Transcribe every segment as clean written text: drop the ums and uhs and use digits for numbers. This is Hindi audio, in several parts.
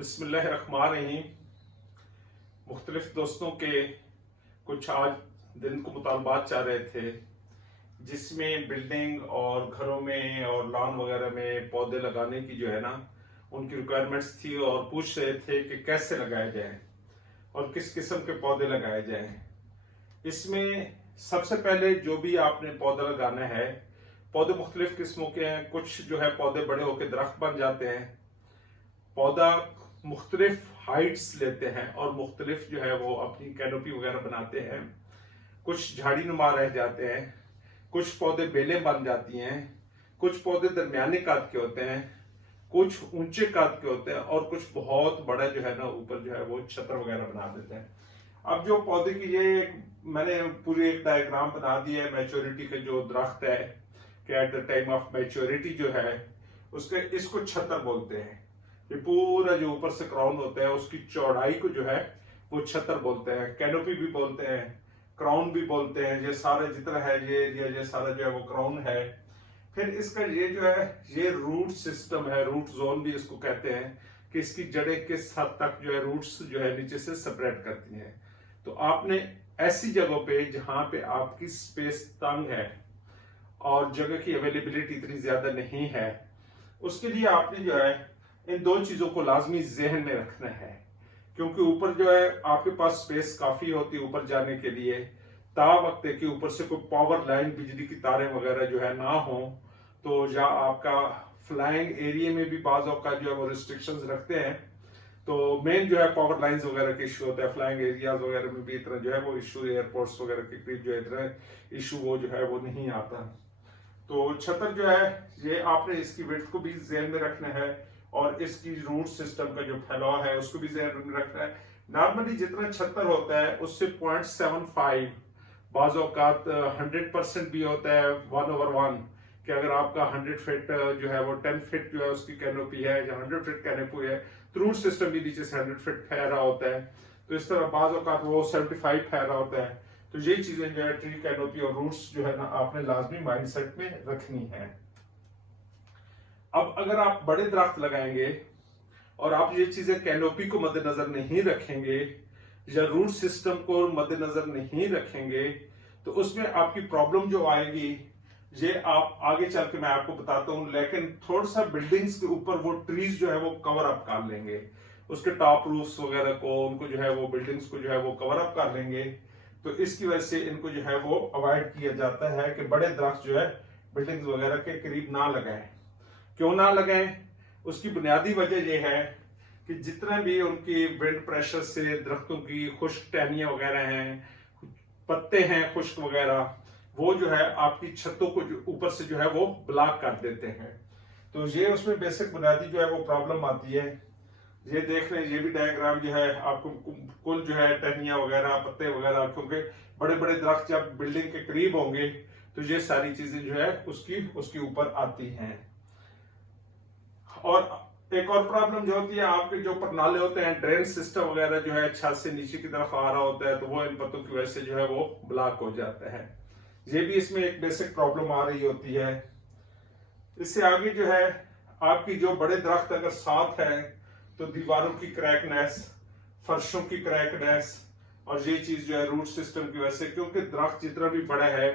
बिस्मिल्लाहिर्रहमानिर्रहीम। मुख्तलिफ दोस्तों के कुछ आज दिन को मुतालबात चाह रहे थे, जिसमें बिल्डिंग और घरों में और लॉन वगैरह में पौधे लगाने की जो है ना उनकी रिक्वायरमेंट्स थी और पूछ रहे थे कि कैसे लगाए जाएं और किस किस्म के पौधे लगाए जाएं। इसमें सबसे पहले जो भी आपने पौधा लगाना है, पौधे मुख्तलिफ किस्मों के हैं। कुछ जो है पौधे बड़े होकर दरख्त बन जाते हैं, पौधा मुख्तलिफ हाइट्स लेते हैं और मुख्तलिफ जो है वो अपनी कैनोपी वगैरह बनाते हैं। कुछ झाड़ी नुमा रह जाते हैं, कुछ पौधे बेलें बन जाती हैं, कुछ पौधे दरमियाने कद के होते हैं, कुछ ऊंचे कद के होते हैं और कुछ बहुत बड़ा जो है ना ऊपर जो है वो छतर वगैरह बना देते हैं। अब जो पौधे की ये मैंने पूरी एक डायग्राम बना दी है मैच्योरिटी के जो दरख्त है कि at the time of maturity जो है उसके इसको छतर बोलते हैं। ये पूरा जो ऊपर से क्राउन होता है उसकी चौड़ाई को जो है वो छतर बोलते हैं, कैनोपी भी बोलते हैं, क्राउन भी बोलते हैं। ये सारा जितना है ये सारा जो है वो क्राउन है। फिर इसका ये जो है ये रूट सिस्टम है, रूट जोन भी इसको कहते हैं कि इसकी जड़ें किस हद तक जो है रूट्स जो है नीचे से सेपरेट करती हैं। तो आपने ऐसी जगहों पे जहां पे आपकी स्पेस तंग है और जगह की अवेलेबिलिटी इतनी ज्यादा नहीं है, उसके लिए आपने जो है इन दो चीजों को लाजमी जहन में रखना है। क्योंकि ऊपर जो है आपके पास स्पेस काफी होती है ऊपर जाने के लिए, ता वक्त है कि ऊपर से कोई पावर लाइन बिजली की तारें वगैरह जो है ना हो, तो या आपका फ्लाइंग एरिया में भी बाज़ औक़ात जो है वो रिस्ट्रिक्शंस रखते हैं। तो मेन जो है पावर लाइंस वगैरह के इशू होता है, फ्लाइंग एरियाज वगैरह में भी इतना जो है वो इशू, एयरपोर्ट्स वगैरह के करीब जो है इतना इशू वो जो है वो नहीं आता। तो छतर जो है ये आपने इसकी विड्थ को भी ज़हन में रखना है और इसकी रूट सिस्टम का जो फैलाव है उसको भी ध्यान में रखना है। नॉर्मली जितना छतर होता है उससे 0.75 बाज़ औक़ात 100% भी होता है 1/1 कि अगर आपका 100 फीट जो है वो 10 फीट जो है उसकी कैनोपी है या 100 फीट कैनोपी है तो रूट सिस्टम भी नीचे से 100 फीट फैला होता है। तो इस तरह बाज़ औक़ात वो 75 फैला होता है। तो ये चीजें जो है ट्री कैनोपी और रूट्स जो है ना आपने लाजमी माइंडसेट में रखनी है। अब अगर आप बड़े दरख्त लगाएंगे और आप ये चीजें कैनोपी को मद्देनजर नहीं रखेंगे या रूट सिस्टम को मद्देनजर नहीं रखेंगे तो उसमें आपकी प्रॉब्लम जो आएगी ये आप आगे चल के मैं आपको बताता हूं। लेकिन थोड़ा सा बिल्डिंग्स के ऊपर वो ट्रीज जो है वो कवर अप कर लेंगे, उसके टॉप रूफ्स वगैरह को उनको जो है वो बिल्डिंग्स को जो है वो कवर अप कर लेंगे। तो इसकी वजह से इनको जो है वो अवॉइड किया जाता है कि बड़े दरख्त जो है बिल्डिंग्स वगैरह के करीब ना लगाएं। क्यों ना लगाएं? उसकी बुनियादी वजह यह है कि जितना भी उनकी विंड प्रेशर से दरख्तों की खुश्क टहनियां वगैरह हैं, पत्ते हैं खुश्क वगैरह, वो जो है आपकी छतों को ऊपर से जो है वो ब्लॉक कर देते हैं। तो ये उसमें बेसिक बुनियादी जो है वो प्रॉब्लम आती है। ये देख लें, ये भी डायग्राम जो है आपको कुल जो है टहनियां वगैरह पत्ते वगैरह, क्योंकि बड़े बड़े दरख्त जब बिल्डिंग के करीब होंगे तो ये सारी चीजें जो है उसकी ऊपर आती हैं। और एक और प्रॉब्लम जो होती है, आपके जो परनाले होते हैं, ड्रेन सिस्टम वगैरह जो है छत से नीचे की तरफ आ रहा होता है तो वो इन पत्तों की वजह से जो है वो ब्लॉक हो जाता है। ये भी इसमें एक बेसिक प्रॉब्लम आ रही होती है। इससे आगे जो है आपकी जो बड़े दरख्त अगर साथ है तो दीवारों की क्रैकनेस, फर्शों की क्रैकनेस और ये चीज जो है रूट सिस्टम की वजह से, क्योंकि दरख्त जितना भी बड़ा है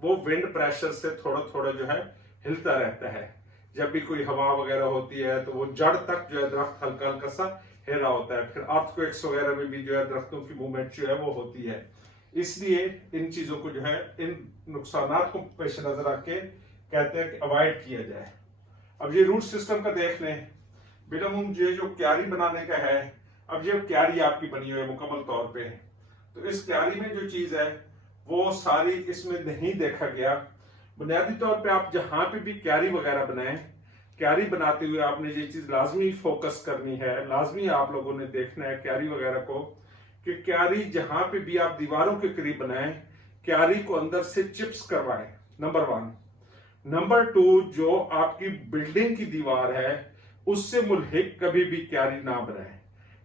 वो विंड प्रेशर से थोड़ा थोड़ा जो है हिलता रहता है। जब भी कोई हवा वगैरह होती है तो वो जड़ तक जो है दरख्त हल्का हल्का सा हिला होता है। फिर अर्थक्वेक्स वगैरह में भी जो है दरख्तों की मूवमेंट जो है वो होती है। इसलिए इन चीजों को जो है इन नुकसानात को पेश नजर रख के कहते हैं कि अवॉइड किया जाए। अब ये रूट सिस्टम का देख लें, बिलमुम ये जो क्यारी बनाने का है, अब ये क्यारी आपकी बनी हुई है मुकम्मल तौर पे, तो इस क्यारी में जो चीज है वो सारी इसमें नहीं देखा गया। बुनियादी तौर पे आप जहां पे भी क्यारी वगैरह बनाएं, क्यारी बनाते हुए आपने ये चीज लाजमी फोकस करनी है, लाजमी आप लोगों ने देखना है क्यारी वगैरह को कि क्यारी जहां पे भी आप दीवारों के करीब बनाएं, क्यारी को अंदर से चिप्स करवाएं, नंबर 1। नंबर 2, जो आपकी बिल्डिंग की दीवार है उससे मुल्हिक कभी भी क्यारी ना बनाएं।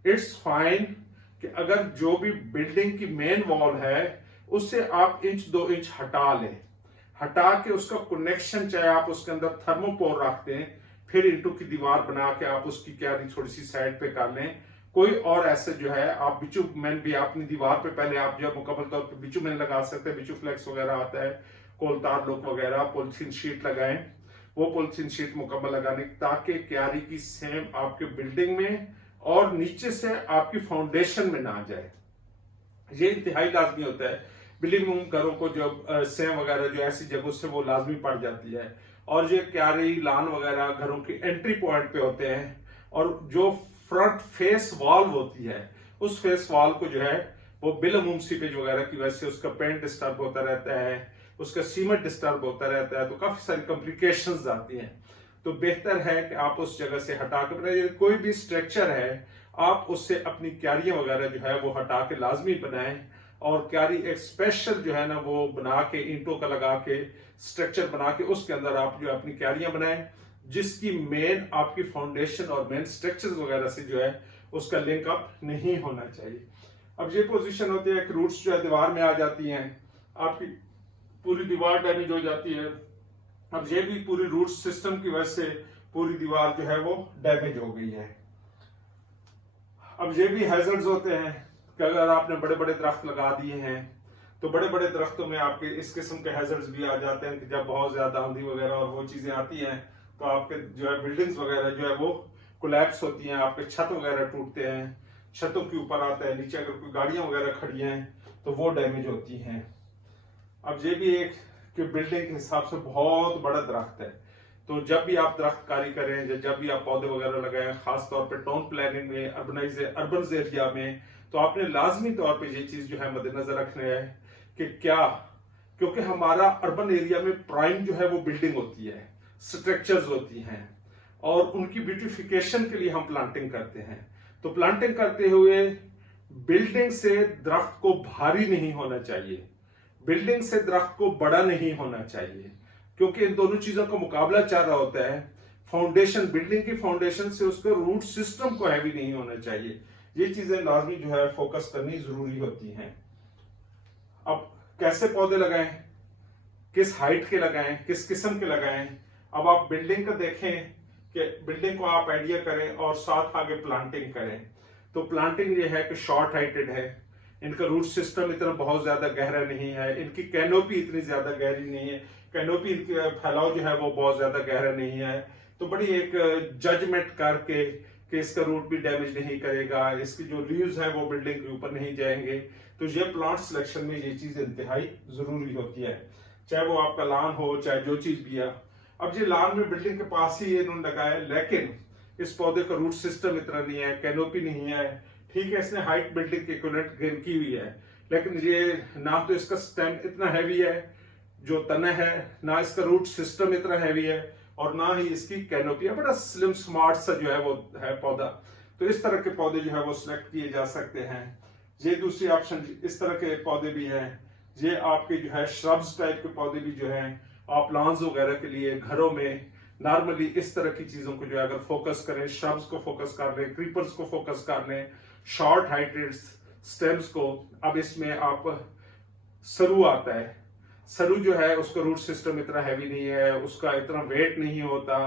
इट्स फाइन कि अगर जो भी बिल्डिंग की मेन वॉल है उससे आप 1-2 इंच हटा लें, हटा के उसका कनेक्शन चाहे आप उसके अंदर थर्मोपोल रख दें, फिर ईंटों की दीवार बना के आप उसकी क्यारी थोड़ी सी साइड पे कर लें। कोई और ऐसे जो है आप बिचुमेन भी अपनी दीवार पे पहले आप जो मुकम्मल तौर पे बिचुमेन लगा सकते हैं, बिचुफ्लेक्स वगैरह आता है, कोलतार लुक वगैरह, पॉलिथीन शीट लगाएं। वो पॉलिथीन शीट मुकम्मल लगाने ताकि क्यारी की सेम आपके बिल्डिंग में और नीचे से आपकी फाउंडेशन में ना जाए। ये इंतहाई लाजमी होता है। बिल्डिंग घरों को जो सेम वगैरह जो ऐसी जगहों से वो लाजमी पड़ जाती है। और ये क्यारी लान वगैरह घरों की एंट्री पॉइंट पे होते हैं, और जो फ्रंट फेस वॉल होती है उस फेस वॉल को जो है वो बिलअमूम सीपेज वगैरह की वजह से उसका पेंट डिस्टर्ब होता रहता है, उसका सीमेंट डिस्टर्ब होता रहता है, तो काफी सारी कॉम्प्लिकेशंस आती हैं। तो बेहतर है कि आप उस जगह से हटा के बनाए। कोई भी स्ट्रक्चर है आप उससे अपनी क्यारियां वगैरह जो है वो हटा के लाजमी बनाएं, और क्यारी एक स्पेशल जो है ना वो बना के ईंटों का लगा के स्ट्रक्चर बना के उसके अंदर आप जो अपनी क्यारियां बनाएं, जिसकी मेन आपकी फाउंडेशन और मेन स्ट्रक्चर्स वगैरह से जो है उसका लिंक अप नहीं होना चाहिए। अब ये पोजीशन होती है कि रूट्स जो है दीवार में आ जाती हैं, आपकी पूरी दीवार डैमेज हो जाती है। अब ये भी पूरी रूट सिस्टम की वजह से पूरी दीवार जो है वो डैमेज हो गई है। अब ये भी हैजर्ड्स होते हैं कि अगर आपने बड़े बड़े दरख्त लगा दिए हैं तो बड़े बड़े दरख्तों में आपके इस किस्म के हैजर्ड्स भी आ जाते हैं कि जब बहुत ज्यादा आंधी वगैरह और वो चीजें आती हैं तो आपके जो है बिल्डिंग्स वगैरह जो है वो कोलैप्स होती हैं, आपके छत वगैरह टूटते हैं, छतों के ऊपर आता है, नीचे अगर कोई गाड़ियां वगैरह खड़ी हैं तो वो डैमेज होती हैं। अब ये भी एक कि बिल्डिंग के हिसाब से बहुत बड़ा दरख्त है, तो जब भी आप दरख्त कारी करें, जब भी आप पौधे वगैरह लगाएं, खासतौर पे टाउन प्लानिंग में, अर्बन एरिया में, तो आपने लाजमी तौर पे ये चीज जो है मद्देनजर रखना है कि क्या, क्योंकि हमारा अर्बन एरिया में प्राइम जो है वो बिल्डिंग होती है, स्ट्रक्चर्स होती हैं, और उनकी ब्यूटिफिकेशन के लिए हम प्लांटिंग करते हैं। तो प्लांटिंग करते हुए बिल्डिंग से दरख्त को भारी नहीं होना चाहिए, बिल्डिंग से दरख्त को बड़ा नहीं होना चाहिए, क्योंकि इन दोनों चीजों का मुकाबला चल रहा होता है। फाउंडेशन, बिल्डिंग की फाउंडेशन से उसका रूट सिस्टम को हैवी नहीं होना चाहिए। ये चीजें लाजमी जो है फोकस करनी जरूरी होती हैं। अब कैसे पौधे लगाएं, किस हाइट के लगाएं, किस किस्म के लगाएं। अब आप बिल्डिंग का देखें कि बिल्डिंग को आप आइडिया करें और साथ आगे प्लांटिंग करें। तो प्लांटिंग ये है कि शॉर्ट हाइटेड है, इनका रूट सिस्टम इतना बहुत ज्यादा गहरा नहीं है, इनकी कैनोपी इतनी ज्यादा गहरी नहीं है, कैनोपी इनका फैलाव जो है वो बहुत ज्यादा गहरा नहीं है। तो बड़ी एक जजमेंट करके कि इसका रूट भी डैमेज नहीं करेगा, इसकी जो लीव्स है वो बिल्डिंग के ऊपर नहीं जाएंगे। तो ये प्लांट सिलेक्शन में ये चीज इंतहाई जरूरी होती है, चाहे वो आपका लान हो चाहे जो चीज भी है। अब ये लान में बिल्डिंग के पास ही इन्होंने लगाया, लेकिन इस पौधे का रूट सिस्टम इतना नहीं है, कैनोपी नहीं है। ठीक है, इसने हाइट बिल्डिंग के इक्विवेलेंट गेन की हुई है, लेकिन ये ना तो इसका स्टेम इतना हैवी है जो तना है, ना इसका रूट सिस्टम इतना हैवी है, और ना ही इसकी कैनोपी है। बड़ा स्लिम स्मार्ट सा जो है वो है पौधा। तो इस तरह के पौधे जो है वो सिलेक्ट किए जा सकते हैं। ये दूसरी ऑप्शन, इस तरह के पौधे भी हैं। ये आपके जो है श्रब्स टाइप के पौधे भी जो हैं, आप लॉन्स वगैरह के लिए घरों में नॉर्मली इस तरह की चीजों को जो है अगर फोकस करें, श्रब्स को फोकस कर लें, क्रीपर्स को फोकस कर लें, शॉर्ट हाइटेड स्टेम्स को। अब इसमें आप सरू आता है, सरू जो है उसका रूट सिस्टम इतना हैवी नहीं है, उसका इतना वेट नहीं होता,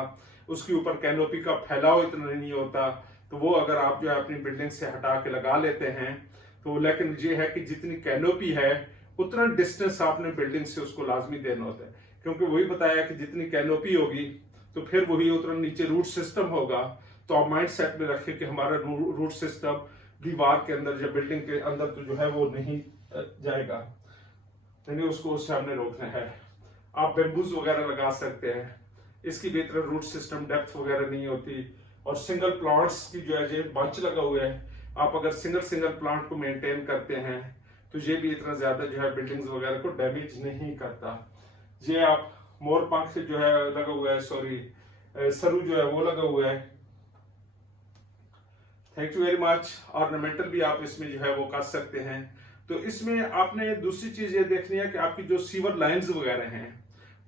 उसके ऊपर कैनोपी का फैलाव इतना नहीं होता। तो वो अगर आप जो है अपनी बिल्डिंग से हटा के लगा लेते हैं तो, लेकिन ये है कि जितनी कैनोपी है उतना डिस्टेंस आपने बिल्डिंग से उसको लाजमी देना होता है, क्योंकि वही बताया कि जितनी कैनोपी होगी तो फिर वही उतना नीचे रूट सिस्टम होगा। तो आप माइंड सेट में रखें कि हमारा रूट सिस्टम दीवार के अंदर या बिल्डिंग के अंदर तो जो है वो नहीं जाएगा, यानी उसको उससे हमने रोकना है। आप बेम्बूज वगैरह लगा सकते हैं, इसकी बेहतर रूट सिस्टम डेप्थ वगैरह नहीं होती, और सिंगल प्लांट्स की जो है बंच लगा हुआ है, आप अगर सिंगल प्लांट को मेंटेन करते हैं तो ये भी इतना ज्यादा जो है बिल्डिंग्स वगैरह को डैमेज नहीं करता। ये आप मोर पंख जो है लगा हुआ है, सॉरी सरू जो है वो लगा हुआ है। Thank you very much. Ornamental भी आप इसमें जो है वो कर सकते हैं। तो इसमें आपने दूसरी चीज ये देखनी है कि आपकी जो सीवर लाइंस वगैरह हैं,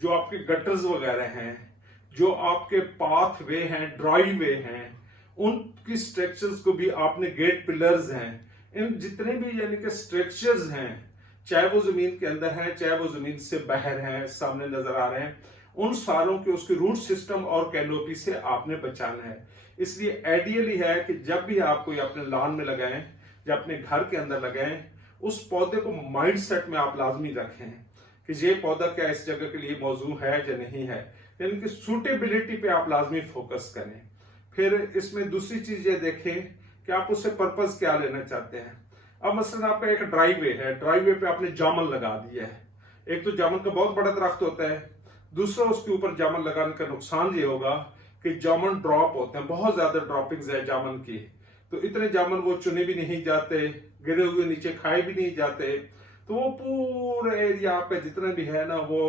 जो आपके गटर्स वगैरह हैं, जो आपके पाथ वे हैं, ड्राइव वे हैं, उनकी स्ट्रक्चर्स को भी आपने, गेट पिलर्स हैं, इन जितने भी यानी कि स्ट्रक्चर्स हैं, चाहे वो जमीन के अंदर हैं चाहे वो जमीन से बाहर हैं, सामने नजर आ रहे हैं, उन सारों के उसके रूट सिस्टम और कैनोपी से आपने बचाना है। इसलिए आइडियली है कि जब भी आप कोई अपने लॉन में लगाएं या अपने घर के अंदर लगाएं, उस पौधे को माइंडसेट में आप लाजमी रखें कि ये पौधा क्या इस जगह के लिए मौजू है या नहीं है, यानी कि सूटेबिलिटी पे आप लाजमी फोकस करें। फिर इसमें दूसरी चीज ये देखें कि आप उससे पर्पस क्या लेना चाहते हैं। अब मसलन आपका एक ड्राइवे है, ड्राइवे पे आपने जामुन लगा दिया है। एक तो जामुन का बहुत बड़ा दरख्त होता है, दूसरा उसके ऊपर जामुन लगाने का नुकसान ये होगा कि जामुन ड्रॉप होते हैं, बहुत ज्यादा ड्रॉपिंग्स है जामुन की, तो इतने जामुन वो चुने भी नहीं जाते, गिरे हुए नीचे खाए भी नहीं जाते, तो वो पूरे एरिया पे जितने भी है ना वो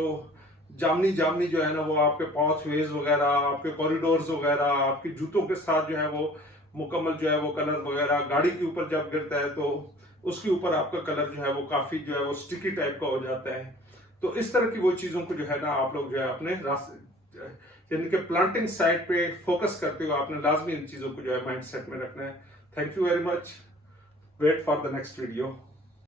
जामनी जामनी जो है ना वो आपके पाथवेज वगैरह, आपके कॉरिडोर्स वगैरह, आपके जूतों के साथ जो है वो मुकम्मल जो है वो कलर वगैरह, गाड़ी के ऊपर जब गिरता है तो उसके ऊपर आपका कलर जो है वो काफी जो है वो स्टिकी टाइप का हो जाता है। तो इस तरह की वो चीजों को जो है ना आप लोग जो है अपने रास्ते यानी कि प्लांटिंग साइट पे फोकस करते हुए आपने लाजमी इन चीजों को जो है माइंड सेट में रखना है। Thank you very much. Wait for the next video.